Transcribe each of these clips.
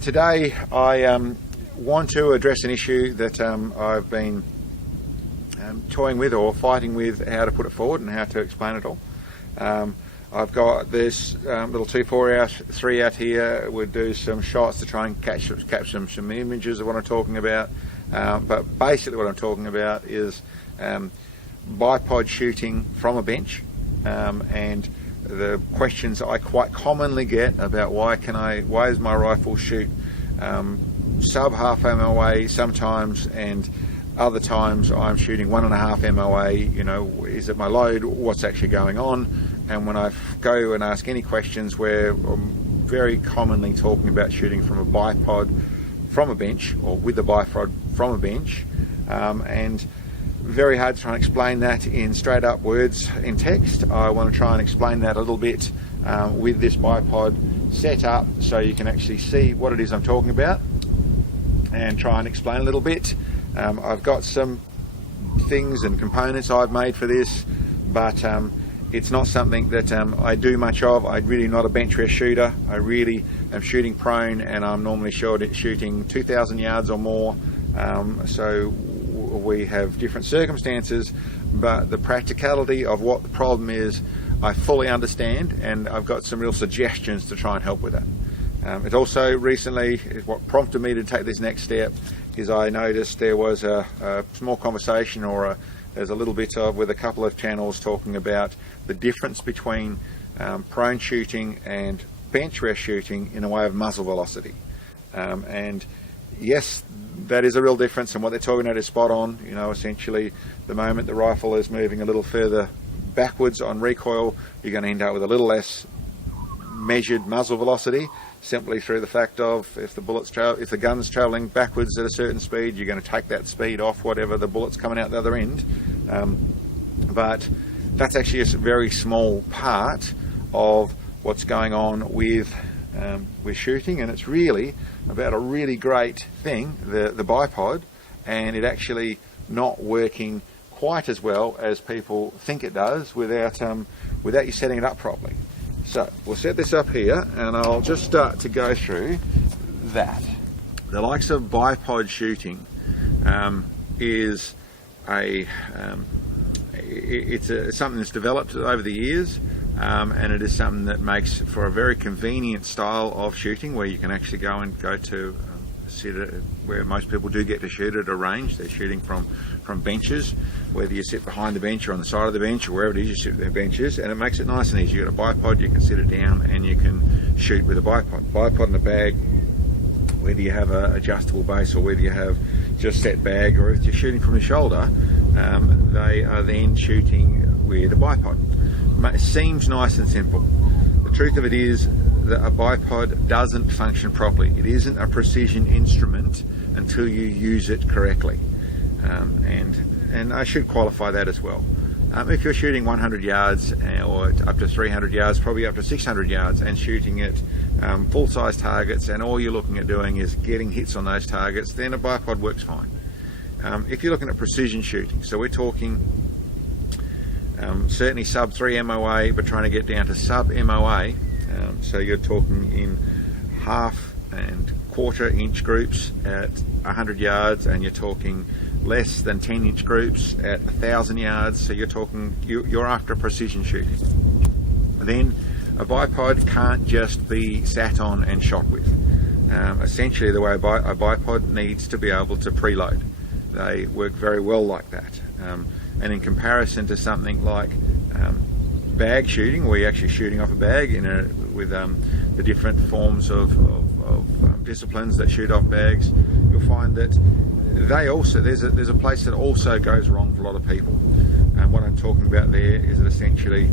Today I want to address an issue that I've been toying with or fighting with how to put it forward and how to explain it all. I've got this little 2.4 out here. We'll do some shots to try and catch some images of what I'm talking about. But basically what I'm talking about is bipod shooting from a bench, and the questions I quite commonly get about why does my rifle shoot sub half MOA sometimes, and other times I'm shooting 1.5 MOA. You know, is it my load? What's actually going on? And when I go and ask any questions, where I'm very commonly talking about shooting from a bipod from a bench, or with a bipod from a bench, and very hard to try and explain that in straight up words in text. I want to try and explain that a little bit with this bipod set up so you can actually see what it is I'm talking about and try and explain a little bit. I've got some things and components I've made for this, but it's not something that I do much of. I'm really not a bench rest shooter. I really am shooting prone, and I'm normally shooting 2,000 yards or more. So we have different circumstances, but the practicality of what the problem is, I fully understand, and I've got some real suggestions to try and help with that. It also recently, what prompted me to take this next step, is I noticed there was a small conversation, or there's a little bit of, with a couple of channels talking about the difference between prone shooting and bench rest shooting in a way of muzzle velocity. And yes, that is a real difference, and what they're talking about is spot on. You know, essentially, the moment the rifle is moving a little further backwards on recoil, you're going to end up with a little less measured muzzle velocity, simply through the fact of if the gun's traveling backwards at a certain speed, you're going to take that speed off whatever the bullet's coming out the other end. But that's actually a very small part of what's going on with shooting, and it's really about a really great thing, the bipod, and it actually not working quite as well as people think it does without you setting it up properly. So we'll set this up here, and I'll just start to go through that. The likes of bipod shooting is it's something that's developed over the years. And it is something that makes for a very convenient style of shooting, where you can actually go to sit where most people do get to shoot at a range. They're shooting from benches, whether you sit behind the bench or on the side of the bench or wherever it is you sit their benches, and it makes it nice and easy. You've got a bipod, you can sit it down and you can shoot with a bipod in a bag, whether you have an adjustable base or whether you have just set bag, or if you're shooting from the shoulder, they are then shooting with a bipod. It seems nice and simple. The truth of it is that a bipod doesn't function properly. It isn't a precision instrument until you use it correctly, and I should qualify that as well. If you're shooting 100 yards or up to 300 yards, probably up to 600 yards, and shooting at full-size targets, and all you're looking at doing is getting hits on those targets, then a bipod works fine. If you're looking at precision shooting, so we're talking certainly sub 3 MOA, but trying to get down to sub MOA, so you're talking in half and quarter-inch groups at 100 yards, and you're talking less than 10-inch groups at 1,000 yards, so you're after precision shooting. Then a bipod can't just be sat on and shot with. Essentially, the way a bipod needs to be able to preload. They work very well like that. And in comparison to something like bag shooting, where you're actually shooting off a bag with the different forms of disciplines that shoot off bags, you'll find that there's a place that also goes wrong for a lot of people. And what I'm talking about there is that essentially,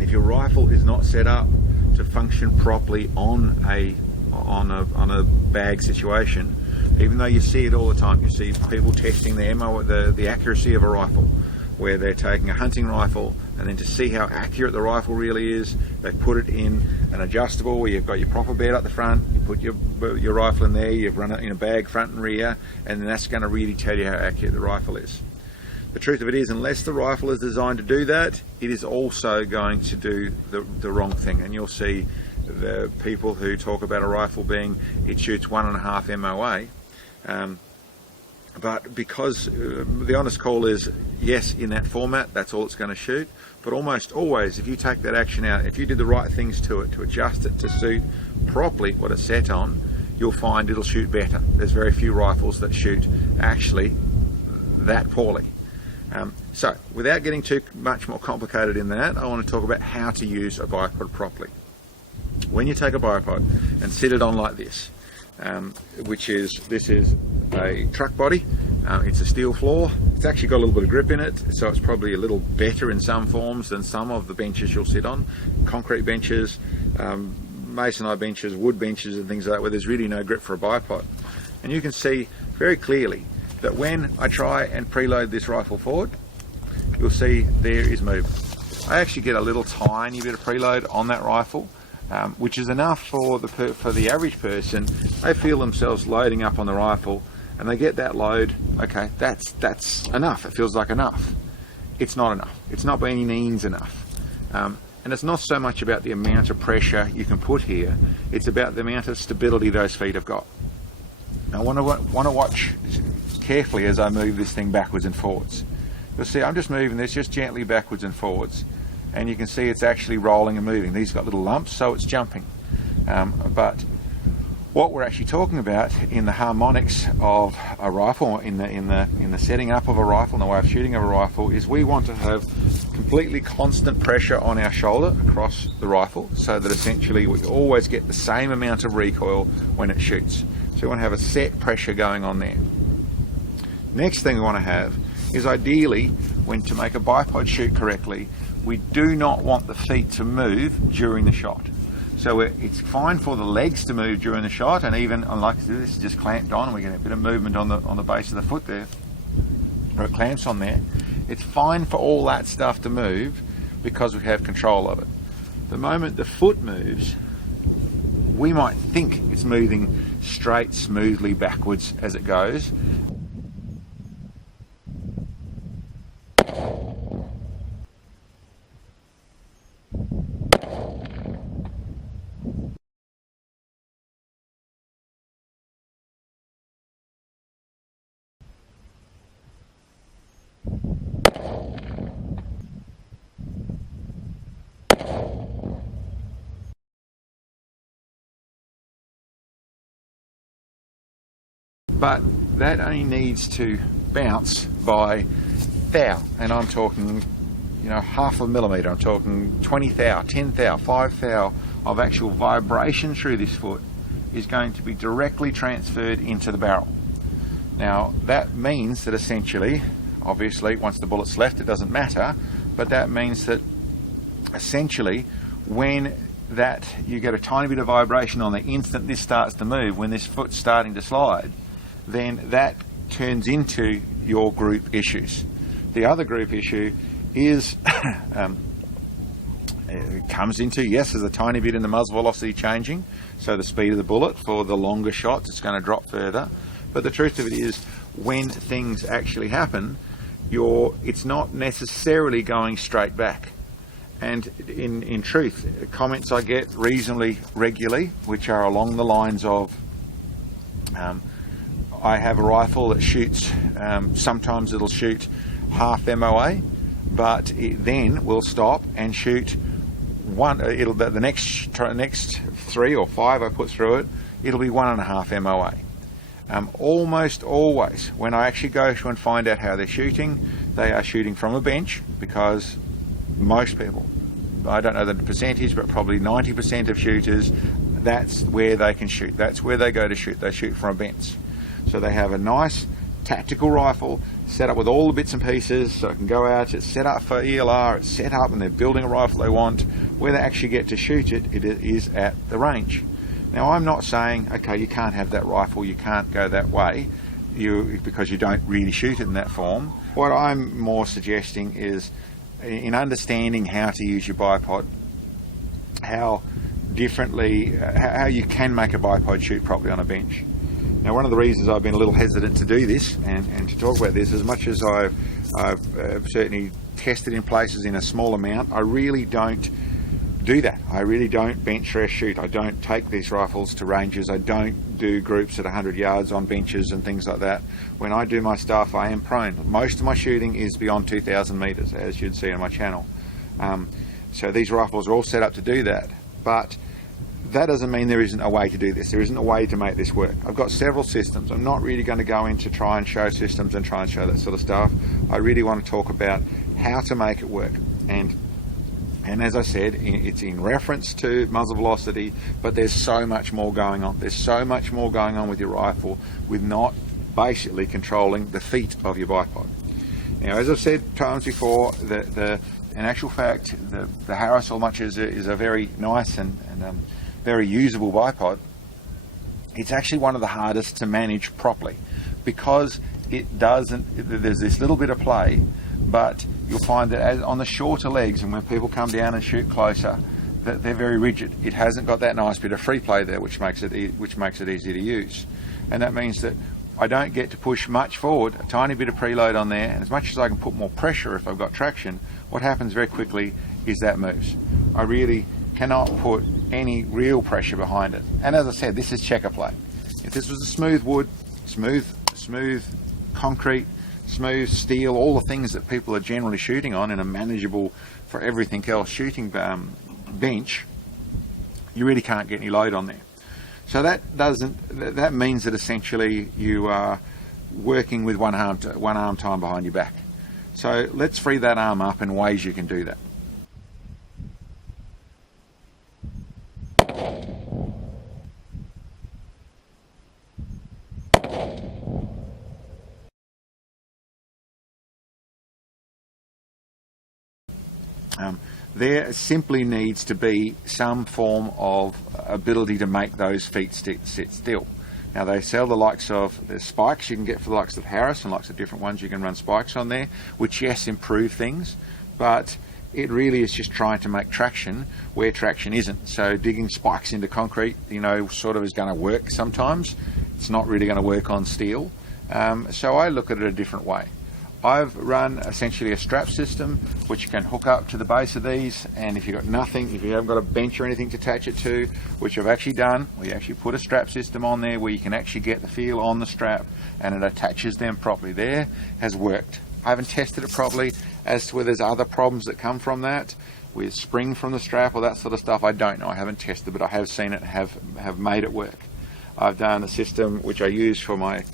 if your rifle is not set up to function properly on a bag situation, even though you see it all the time, you see people testing the accuracy of a rifle, where they're taking a hunting rifle, and then to see how accurate the rifle really is, they put it in an adjustable where you've got your proper bed up the front, you put your rifle in there, you've run it in a bag front and rear, and then that's going to really tell you how accurate the rifle is. The truth of it is, unless the rifle is designed to do that, it is also going to do the wrong thing, and you'll see the people who talk about a rifle being, it shoots 1.5 MOA. But because the honest call is, yes, in that format, that's all it's going to shoot. But almost always, if you take that action out, if you did the right things to it, to adjust it to suit properly what it's set on, you'll find it'll shoot better. There's very few rifles that shoot actually that poorly. So without getting too much more complicated in that, I want to talk about how to use a bipod properly. When you take a bipod and sit it on like this, this is a truck body, it's a steel floor, it's actually got a little bit of grip in it, so it's probably a little better in some forms than some of the benches you'll sit on. Concrete benches, masonite benches, wood benches and things like that, where there's really no grip for a bipod. And you can see very clearly that when I try and preload this rifle forward, you'll see there is movement. I actually get a little tiny bit of preload on that rifle, which is enough for the average person. They feel themselves loading up on the rifle and they get that load. Okay, that's enough. It feels like enough. It's not enough. It's not by any means enough. And it's not so much about the amount of pressure you can put here, it's about the amount of stability those feet have got. Now I want to watch carefully as I move this thing backwards and forwards. You'll see I'm just moving this just gently backwards and forwards, and you can see it's actually rolling and moving. These got little lumps, so it's jumping. But what we're actually talking about in the harmonics of a rifle, in the setting up of a rifle, in the way of shooting of a rifle, is we want to have completely constant pressure on our shoulder across the rifle, so that essentially we always get the same amount of recoil when it shoots. So we want to have a set pressure going on there. Next thing we want to have is, ideally, when to make a bipod shoot correctly, we do not want the feet to move during the shot. So it's fine for the legs to move during the shot, and even unlike this, just clamped on, and we get a bit of movement on the base of the foot there, or it clamps on there. It's fine for all that stuff to move because we have control of it. The moment the foot moves, we might think it's moving straight, smoothly backwards as it goes. But that only needs to bounce by thou, and I'm talking, half a millimetre. I'm talking 20 thou, 10 thou, 5 thou of actual vibration through this foot is going to be directly transferred into the barrel. Now that means that essentially, obviously, once the bullet's left, it doesn't matter, but that means that essentially when you get a tiny bit of vibration on the instant this starts to move, when this foot's starting to slide, then that turns into your group issues. The other group issue is it comes into, yes, there's a tiny bit in the muzzle velocity changing, so the speed of the bullet for the longer shots, it's going to drop further. But the truth of it is, when things actually happen, it's not necessarily going straight back. And in truth, comments I get reasonably regularly, which are along the lines of, I have a rifle that shoots, sometimes it'll shoot half MOA, but it then will stop and shoot the next 3 or 5 I put through it, it'll be 1.5 MOA. Almost always, when I actually go and find out how they're shooting, they are shooting from a bench, because most people, I don't know the percentage, but probably 90% of shooters, that's where they can shoot. That's where they go to shoot. They shoot from a bench. So they have a nice tactical rifle set up with all the bits and pieces, so it can go out, it's set up for ELR, it's set up and they're building a rifle they want. Where they actually get to shoot it is at the range. Now I'm not saying, okay, you can't have that rifle, you can't go that way, because you don't really shoot it in that form. What I'm more suggesting is, in understanding how to use your bipod, how you can make a bipod shoot properly on a bench. Now, one of the reasons I've been a little hesitant to do this and to talk about this, as much as I've certainly tested in places in a small amount, I really don't do that. I really don't bench rest shoot. I don't take these rifles to ranges. I don't do groups at 100 yards on benches and things like that. When I do my stuff, I am prone. Most of my shooting is beyond 2,000 meters, as you'd see on my channel. So these rifles are all set up to do that, but that doesn't mean there isn't a way to do this. There isn't a way to make this work. I've got several systems. I'm not really going to go into try and show systems and try and show that sort of stuff. I really want to talk about how to make it work. And as I said, it's in reference to muzzle velocity, but there's so much more going on. There's so much more going on with your rifle with not basically controlling the feet of your bipod. Now, as I've said times before, in actual fact, the Harris, so much as is a very nice and very usable bipod, it's actually one of the hardest to manage properly because there's this little bit of play, but you'll find that on the shorter legs, and when people come down and shoot closer, that they're very rigid. It hasn't got that nice bit of free play there, which makes it easy to use. And that means that I don't get to push much forward, a tiny bit of preload on there, and as much as I can put more pressure if I've got traction, what happens very quickly is that moves. I really cannot put any real pressure behind it. And as I said, this is checker play. If this was a smooth wood, smooth concrete, smooth steel, all the things that people are generally shooting on in a manageable for everything else shooting bench, you really can't get any load on there. So that means that essentially you are working with one arm time behind your back. So let's free that arm up in ways you can do that. There simply needs to be some form of ability to make those feet sit still. Now they sell the likes of, there's spikes you can get for the likes of Harris and lots of different ones you can run spikes on there, which yes, improve things, but it really is just trying to make traction where traction isn't. So digging spikes into concrete, sort of is going to work sometimes. It's not really going to work on steel. So I look at it a different way. I've run essentially a strap system which you can hook up to the base of these, and if you've got nothing, if you haven't got a bench or anything to attach it to, which I've actually done, we actually put a strap system on there where you can actually get the feel on the strap and it attaches them properly. There has worked. I haven't tested it properly as to whether there's other problems that come from that with spring from the strap or that sort of stuff. I don't know. I haven't tested, but I have seen it have made it work. I've done a system which I use for my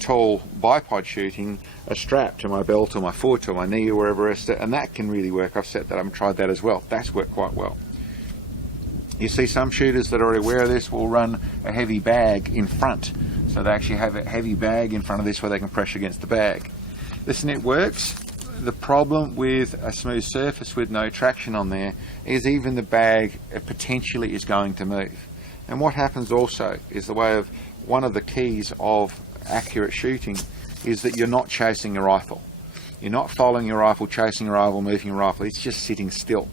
tall bipod shooting, a strap to my belt or my foot or my knee or wherever else, and that can really work. I've set that up and tried that as well. That's worked quite well. You see some shooters that are already aware of this will run a heavy bag in front, so they actually have a heavy bag in front of this where they can press against the bag. Listen, it works. The problem with a smooth surface with no traction on there is even the bag potentially is going to move. And what happens also is one of the keys of accurate shooting is that you're not chasing your rifle. You're not following your rifle, chasing your rifle, moving your rifle. It's just sitting still.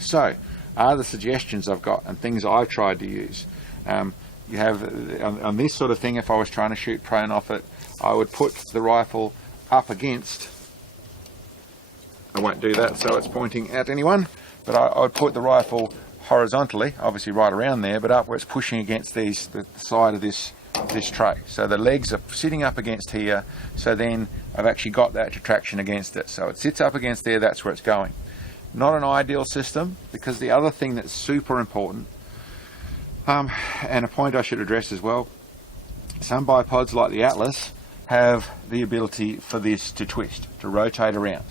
So, are the suggestions I've got and things I've tried to use. You have on this sort of thing, if I was trying to shoot prone off it, I would put the rifle up against, I won't do that so it's pointing at anyone, but I would put the rifle horizontally, obviously right around there, but up where it's pushing against the side of this tray. So the legs are sitting up against here, so then I've actually got that traction against it. So it sits up against there, that's where it's going. Not an ideal system, because the other thing that's super important, and a point I should address as well, some bipods like the Atlas have the ability for this to twist, to rotate around,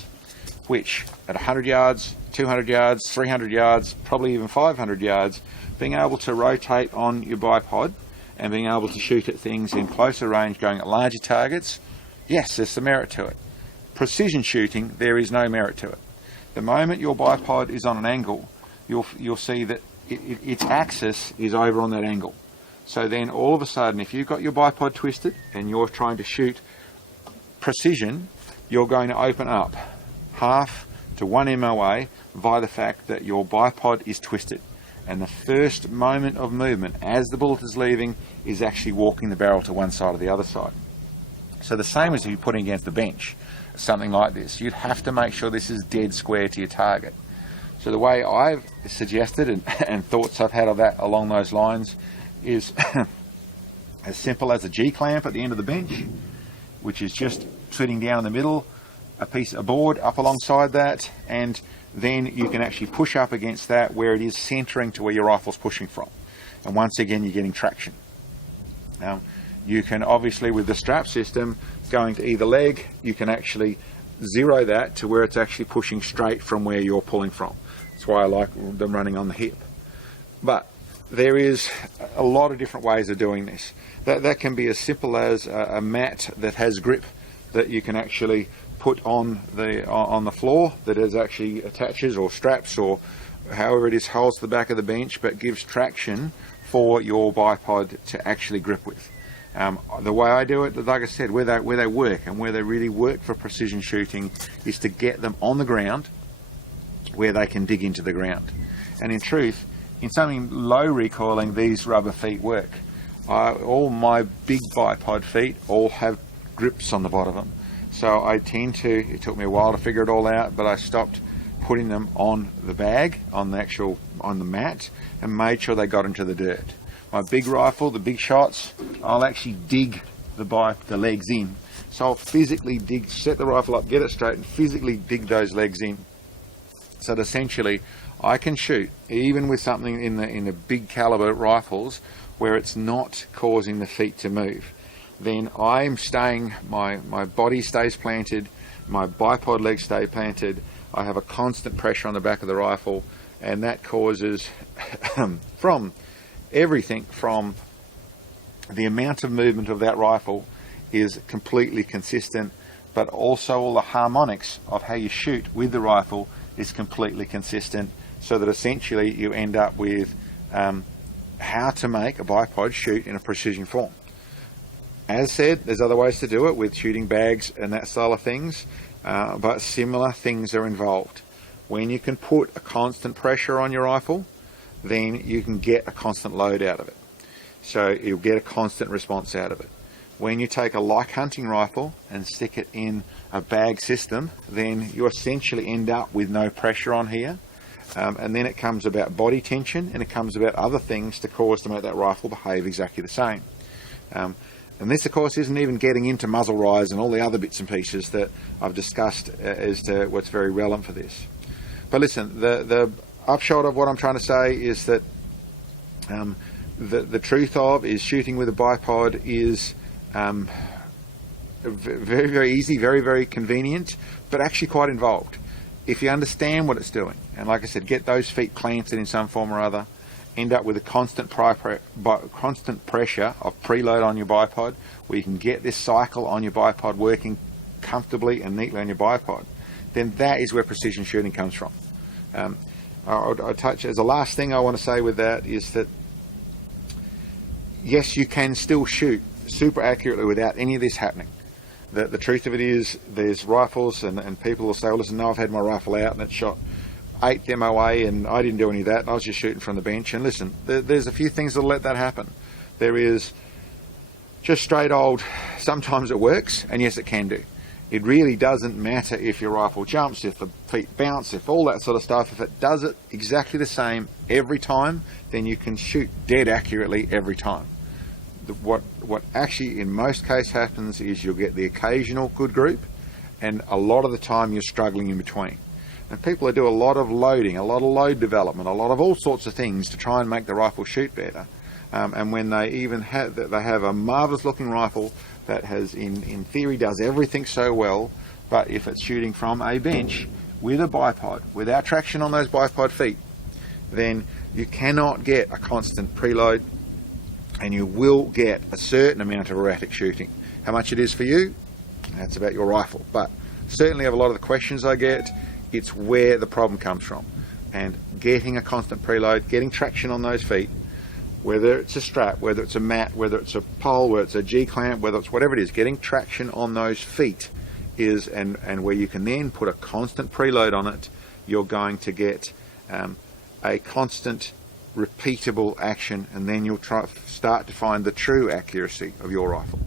which at 100 yards, 200 yards, 300 yards, probably even 500 yards, being able to rotate on your bipod and being able to shoot at things in closer range going at larger targets, yes, there's some merit to it. Precision shooting, there is no merit to it. The moment your bipod is on an angle, you'll see that its axis is over on that angle. So then all of a sudden, if you've got your bipod twisted and you're trying to shoot precision, you're going to open up half to 1 MOA via the fact that your bipod is twisted. And the first moment of movement as the bullet is leaving is actually walking the barrel to one side or the other side. So the same as if you're putting against the bench, something like this, you'd have to make sure this is dead square to your target. So the way I've suggested and thoughts I've had of that along those lines is as simple as a G-clamp at the end of the bench, which is just sitting down in the middle, a piece of board up alongside that, and then you can actually push up against that where it is centering to where your rifle's pushing from. And once again, you're getting traction. Now, you can obviously, with the strap system going to either leg, you can actually zero that to where it's actually pushing straight from where you're pulling from. That's why I like them running on the hip. But there is a lot of different ways of doing this. That can be as simple as a mat that has grip that you can actually put on the floor, that is actually attaches or straps or however it is holds the back of the bench, but gives traction for your bipod to actually grip with. The way I do it, like I said, where they work and where they really work for precision shooting is to get them on the ground where they can dig into the ground. And in truth, in something low recoiling, these rubber feet work. All my big bipod feet all have grips on the bottom of them. So I tend to, it took me a while to figure it all out, but I stopped putting them on the bag, on the mat, and made sure they got into the dirt. My big rifle, the big shots, I'll actually dig the legs in. So I'll physically dig, set the rifle up, get it straight, and physically dig those legs in. So that essentially I can shoot, even with something in the big caliber rifles, where it's not causing the feet to move. Then I'm staying, my body stays planted, my bipod legs stay planted, I have a constant pressure on the back of the rifle, and that causes from everything from the amount of movement of that rifle is completely consistent, but also all the harmonics of how you shoot with the rifle is completely consistent, so that essentially you end up with how to make a bipod shoot in a precision form. As said, there's other ways to do it with shooting bags and that style of things, but similar things are involved. When you can put a constant pressure on your rifle, then you can get a constant load out of it. So you'll get a constant response out of it. When you take a like hunting rifle and stick it in a bag system, then you essentially end up with no pressure on here. And then it comes about body tension, and it comes about other things to make that rifle behave exactly the same. And this, of course, isn't even getting into muzzle rise and all the other bits and pieces that I've discussed as to what's very relevant for this. But listen, the upshot of what I'm trying to say is that the truth of is shooting with a bipod is very, very easy, very, very convenient, but actually quite involved. If you understand what it's doing, and like I said, get those feet planted in some form or other, end up with a constant pressure of preload on your bipod, where you can get this cycle on your bipod working comfortably and neatly on your bipod, then that is where precision shooting comes from. I'll touch as the last thing I want to say with that is that yes, you can still shoot super accurately without any of this happening. The truth of it is, there's rifles and people will say, well, listen, no, I've had my rifle out and it shot 8 MOA and I didn't do any of that, I was just shooting from the bench. And listen, there's a few things that'll let that happen. There is just straight old, sometimes it works, and yes, it can do. It really doesn't matter if your rifle jumps, if the feet bounce, if all that sort of stuff. If it does it exactly the same every time, then you can shoot dead accurately every time. What actually in most cases happens is you'll get the occasional good group, and a lot of the time you're struggling in between. And people do a lot of loading, a lot of load development, a lot of all sorts of things to try and make the rifle shoot better. And when they even have a marvelous looking rifle that has in theory does everything so well, but if it's shooting from a bench with a bipod without traction on those bipod feet, then you cannot get a constant preload, and you will get a certain amount of erratic shooting. How much it is for you, that's about your rifle. But certainly of a lot of the questions I get, it's where the problem comes from. And getting a constant preload, getting traction on those feet, whether it's a strap, whether it's a mat, whether it's a pole, whether it's a G-clamp, whether it's whatever it is, getting traction on those feet is, and where you can then put a constant preload on it, you're going to get a constant repeatable action, and then you'll start to find the true accuracy of your rifle.